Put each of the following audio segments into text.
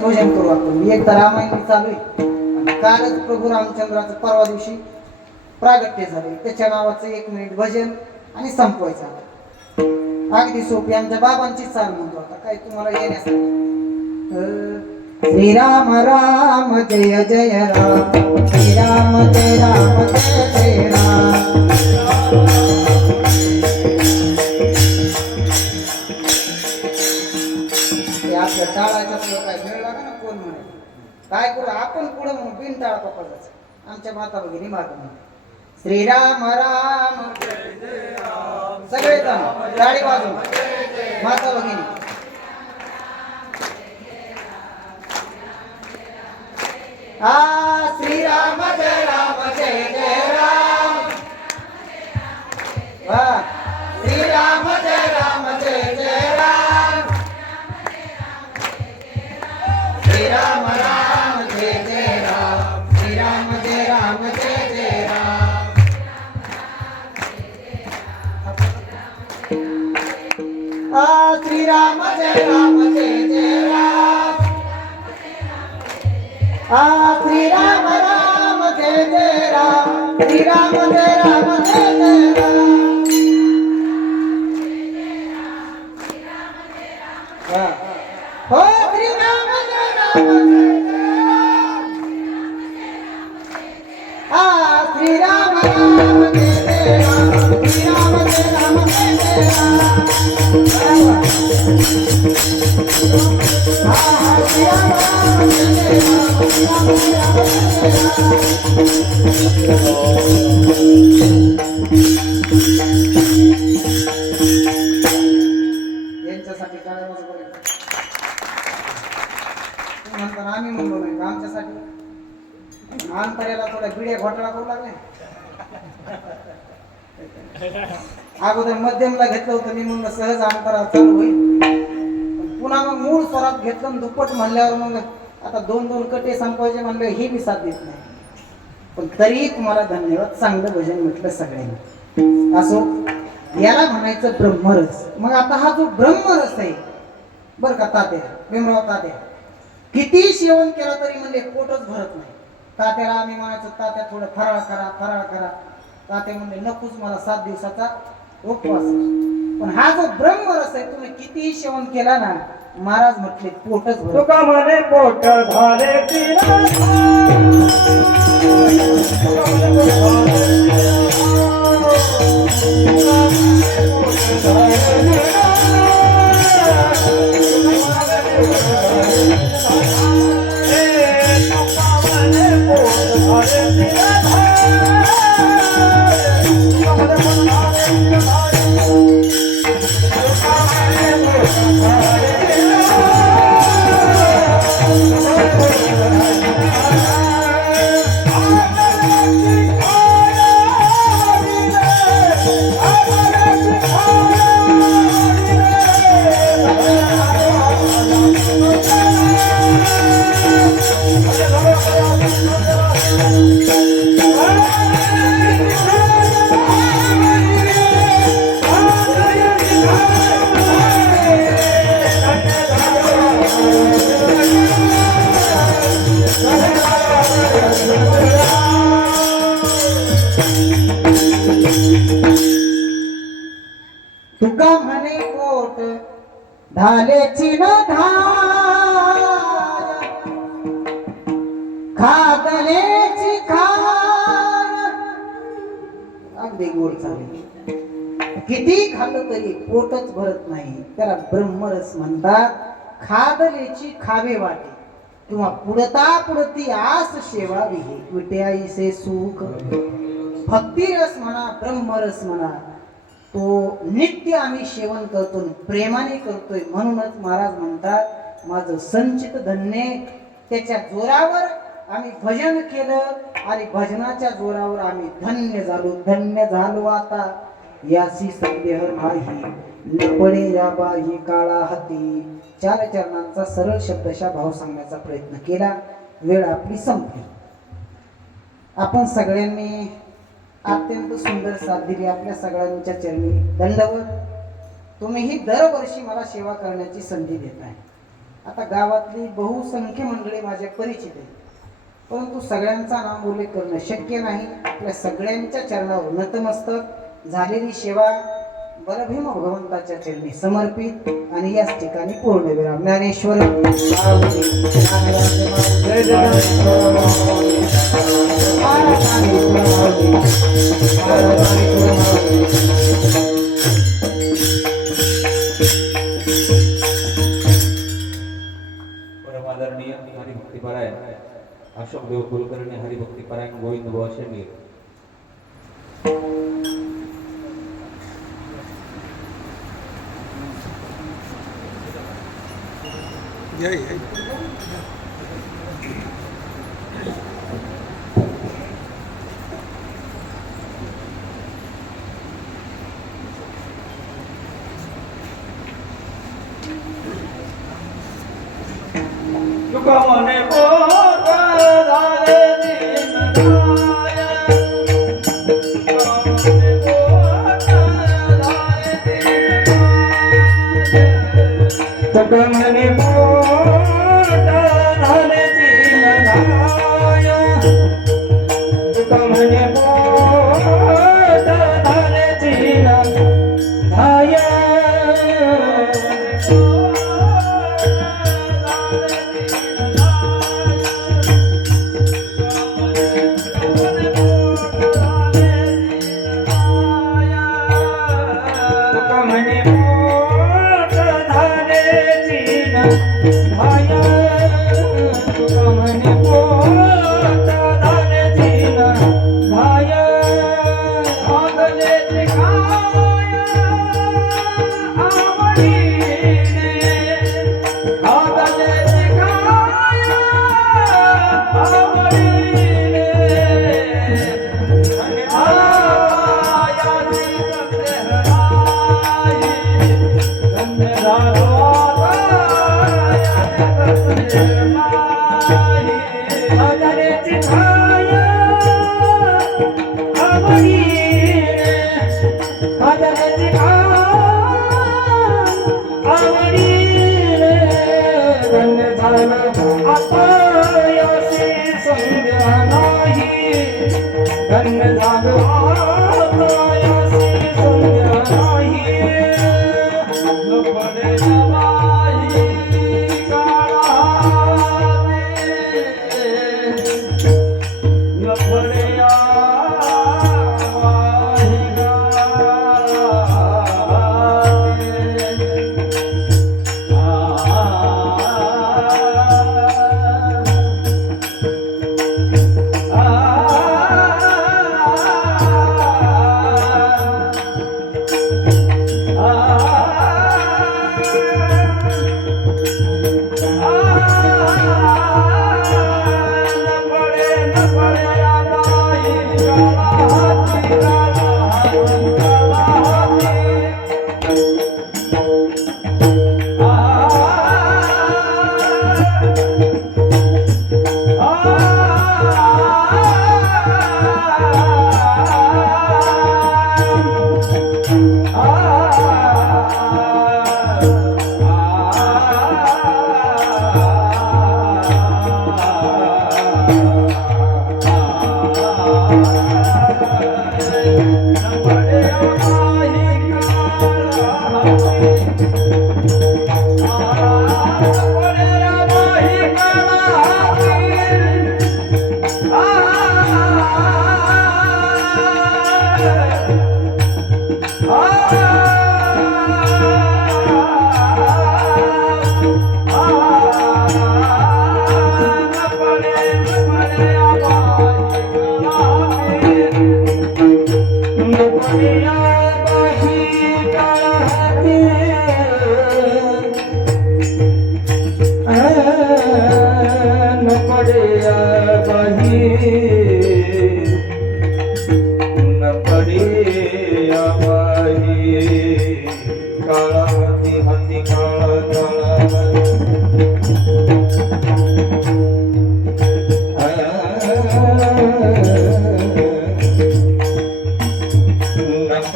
भोजन करू आपण. एक तर रामायण चालू आहे. आणि कालच प्रभू रामचंद्राचं परवा दिवशी प्रागट्य झाले. त्याच्या नावाचं एक मिनिट भजन आणि संपवायचं अगदी सोपी. आमच्या बाबांची चाल म्हणतो आता. काय तुम्हाला येण्यास अं, श्रीराम राम जय जय राम. श्रीराम जय राम जय जय राम. आपल्या टाळाच्या काय वेळ लागा ना कोण म्हणे काय करू? आपण पुढं म्हणून बिन टाळा पकडायचं आमच्या माता भगिनी माग श्रीराम राम. सगळे जण गाडी वाजून माता भगिनी. श्रीराम जय. श्रीराम जय राम जय जय राम आ श्रीराम राम जय जय राम श्रीराम जय राम जय जय राम हा. हो श्रीराम जय राम जय जय राम आ श्रीराम राम जय जय राम श्रीराम जय राम आम्ही म्हणलो नाही आमच्यासाठी? अंतर्याला थोड्या बिड्या घोटाळा करू लागले. अगोदर मध्यमला घेतलं होतं मी म्हणलं सहज अंतरा चालू होईल. पुन्हा मग मूळ स्वरात घेतलं आणि दुप्पट म्हणल्यावर मग आता दोन दोन कटे संपवायचे म्हणले हे मी साथ देत नाही. पण तरी तुम्हाला धन्यवाद चांगलं भजन म्हटलं सगळ्यांनी. असो याला म्हणायचं ब्रह्मरस. मग आता हा जो ब्रह्मरस आहे बरं का तात्या भीमराव तात्या किती सेवन केलं तरी म्हणजे पोटच भरत नाही. तात्याला आम्ही म्हणायचो तात्या थोडं फराळ करा फराळ करा. तात्या म्हणले नकोच मला सात दिवसाचा उपवास पण हा जो ब्रह्मरस आहे तुम्ही कितीही सेवन केला ना महाराज म्हटले पोटच तुका म्हणे पोट झाले की अगदी गोड चालेल. किती खाल्लं तरी पोटच भरत नाही. त्याला ब्रह्मरस म्हणतात खादलेची खावे वाटे. किंवा पुढता पुढती आस शेवावी सुख. भक्तिरस म्हणा ब्रह्मरस म्हणा तो नित्य आम्ही सेवन करतो प्रेमाने करतोय म्हणूनच महाराज म्हणतात माझं संचित धन्य त्याच्या जोरावर आम्ही भजन केलं आणि भजनाच्या जोरावर आम्ही धन्य झालो. धन्य झालो आता. याशी संदेह नाही. लपणे या बाही काळा हाती. चार चरणांचा सरळ शब्दशा भाव सांगण्याचा प्रयत्न केला. वेळ आपली संपली. आपण सगळ्यांनी अत्यंत सुंदर साथ दिली आपल्या सगळ्यांच्या चरणी. दंडवत तुम्हीही दरवर्षी मला सेवा करण्याची संधी देत आहे आता गावातली बहुसंख्य मंडळी माझ्या परिचित आहेत. परंतु सगळ्यांचा नाम उल्लेख करणं शक्य नाही आपल्या सगळ्यांच्या चरणावर नतमस्तक झालेली सेवा बलभीम भगवंताच्या चरणी समर्पित आणि याच ठिकाणी पूर्णविराम ज्ञानेश्वर अशोकदेव कुलकर्णी हरिभक्ती पारायण गोविंद बुवा शेंडगे जय तुका मने ತಗೊಂಡನೆ ಮೋ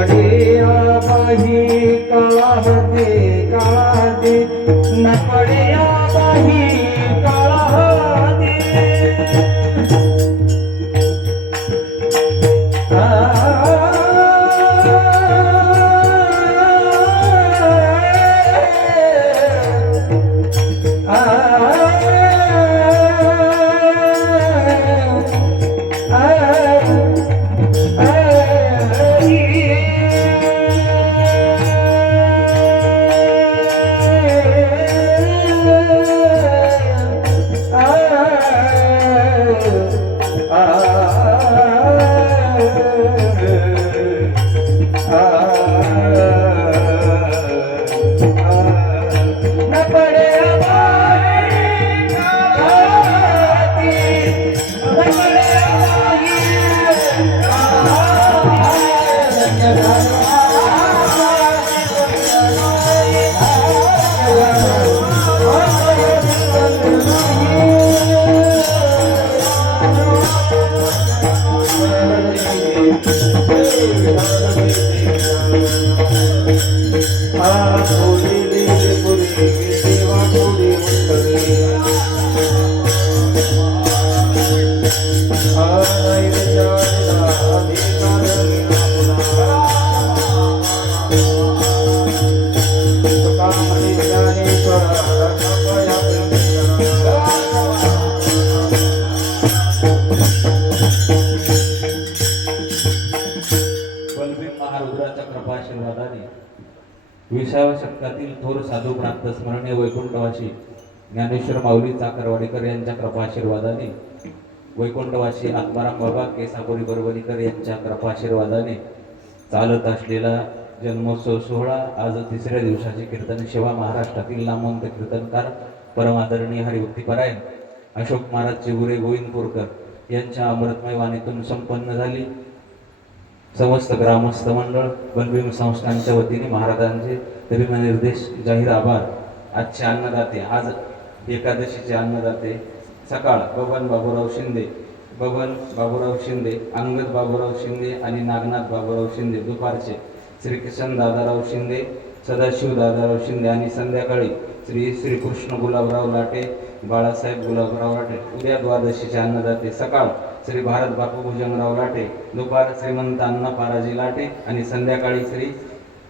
पडे बाही का दे काळा दे न पडे Ah, विसाव्या शतकातील थोर साधू प्रांत स्मरणीय वैकुंठवासी ज्ञानेश्वर माऊली चाकरवाडीकर यांच्या कृपाशीर्वादाने वैकुंठवासी आत्माराम बाबा केसापुरी बरोबरीकर यांच्या कृपाशीर्वादाने चालत असलेला जन्मोत्सव सोहळा आज तिसऱ्या दिवसाची कीर्तन सेवा महाराष्ट्रातील नामवंत कीर्तनकार परमादरणीय हरिभक्तीपरायण अशोक महाराज चिगुरे गोविंदपूरकर यांच्या अमृतमय वाणीतून संपन्न झाली. समस्त ग्रामस्थ मंडळ बलभीम संस्थांच्या वतीने महाराजांचे तरी निर्देश जाहीर आभार. आजचे अन्नदाते आज एकादशीचे अन्नदाते सकाळ बबन बाबूराव शिंदे बबन बाबूराव शिंदे अंगद बाबूराव शिंदे आणि नागनाथ बाबूराव शिंदे दुपारचे. श्री दादाराव शिंदे सदाशिव दादाराव शिंदे आणि संध्याकाळी श्री श्रीकृष्ण गुलाबराव लाटे बाळासाहेब गुलाबराव लाटे. उद्या द्वादशीचे अन्नदाते सकाळ श्री भारत बापू भुजंगराव लाटे दुपार श्रीमंत अण्णा पाराजी लाटे आणि संध्याकाळी श्री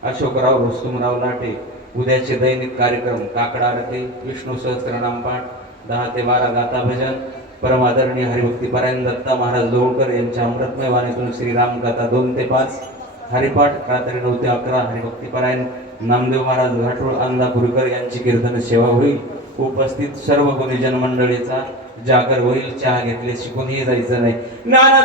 अशोकराव रुस्तुमराव लाटे. उद्याचे दैनिक कार्यक्रम काकडा आरती विष्णू सहस्त्रनाम पाठ दहा ते बारा गाता भजन परमादरणीय हरिभक्तीपरायण दत्ता महाराज दोळकर यांच्या अमृतमय वाणीतून श्रीराम गाथा दोन ते पाच हरिपाठ रात्री नऊ ते अकरा हरिभक्तीपरायण नामदेव महाराज घाटोळ अंदापूरकर यांची कीर्तन सेवा होईल. उपस्थित सर्व गुरुजन मंडळीचा जागर होईल चहा घेतले शिकून हे जायचं नाही. नाना